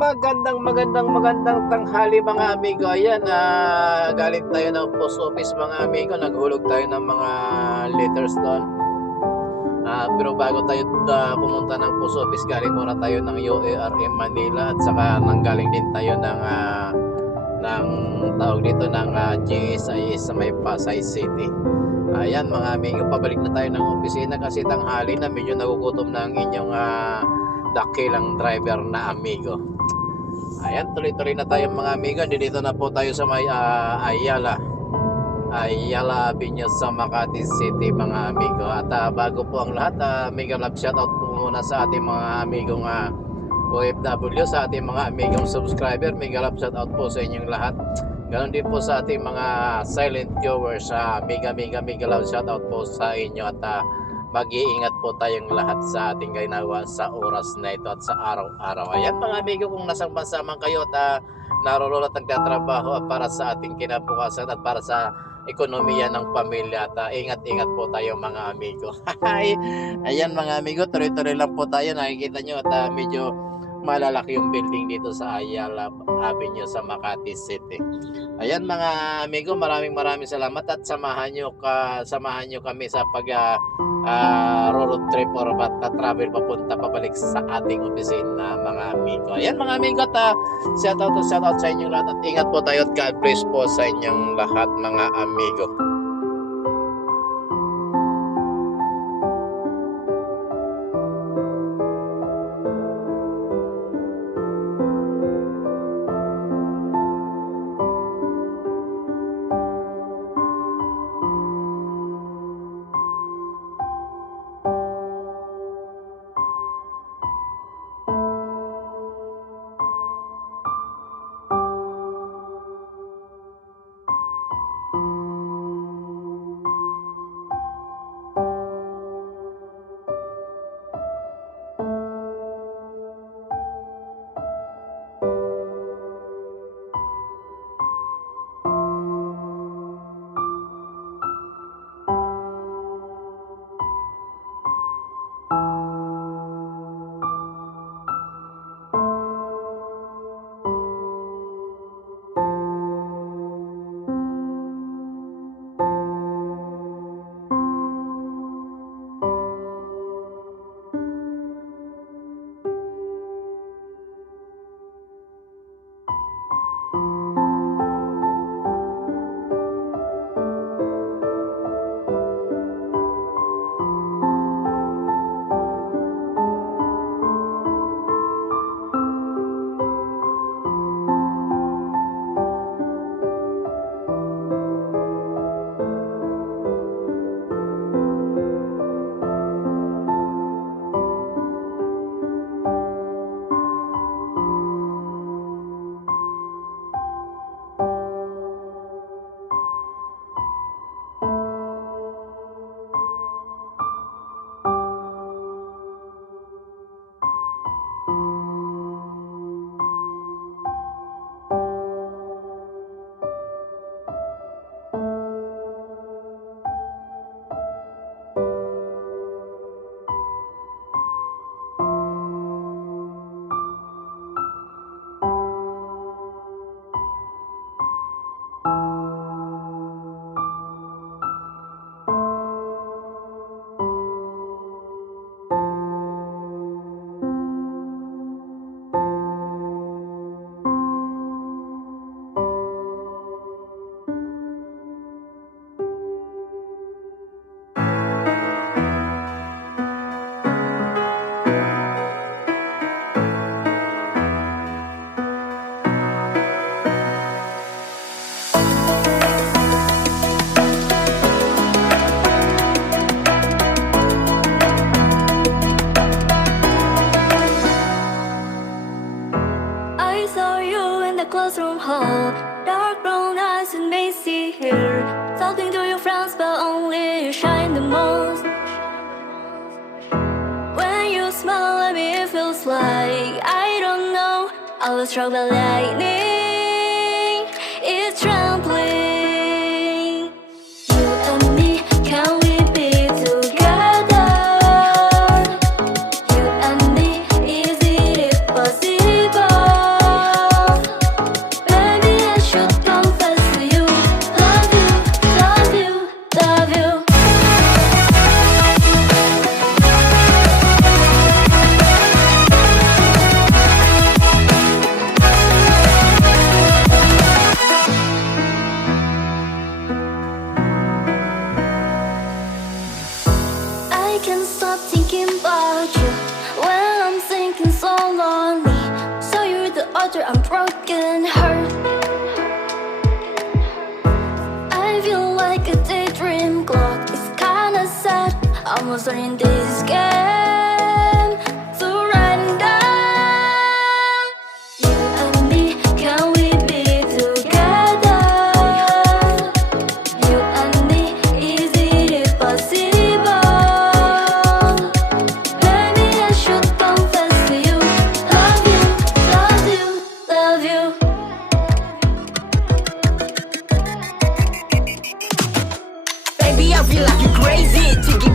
Magandang tanghali mga amigo. Ayan, galing tayo ng post office mga amigo. Naghulog tayo ng mga letters doon. Pero bago tayo pumunta ng post office, galing muna tayo ng UARM Manila at saka nanggaling din tayo ng tawag dito ng GSIS sa may Pasay City. Ayan mga amigo, pabalik na tayo ng opisina kasi tanghali na, medyo nagugutom na ang inyong dakilang driver na amigo. Ayan, tuloy-tuloy na tayo mga amigo. Dito na po tayo sa may Ayala Avenue sa Makati City mga amigo. At bago po ang lahat, mega love shoutout po muna sa ating mga amigong OFW, sa ating mga amigong subscriber. Mega love shoutout po sa inyong lahat. Ganon din po sa ating mga silent viewers. Mega love shoutout po sa inyo. At mag-iingat po tayong lahat sa ating ginawa sa oras na ito at sa araw-araw. Ayan mga amigo, kung nasang bansa man kayo at naroon at nagtatrabaho para sa ating kinabukasan at para sa ekonomiya ng pamilya, at ingat-ingat po tayo mga amigo. Ayan mga amigo, tuloy-tuloy lang po tayo. Nakikita nyo at medyo malalaki yung building dito sa Ayala Avenue sa Makati City. Ayan mga amigo, maraming salamat at samahan nyo kami sa pag road trip or travel pabalik sa ating opisina mga amigo. Ayan mga amigo, at shoutout sa inyong lahat at ingat po tayo at God bless po sa inyong lahat mga amigo. Classroom hall, dark brown eyes and Macy hair, talking to your friends but only you shine the most. When you smile at me it feels like, I don't know, I was struck by lightning. It's trembling. You and me, can we be together? You and me, is it possible? shattered, I'm broken heart. I feel like a daydream clock. It's kinda sad. Almost in this game. Surrender. You and me, can we be together? You and me, is it possible? Maybe I should confess to you. Love you, love you, love you. Baby, I feel like you're crazy. Thinking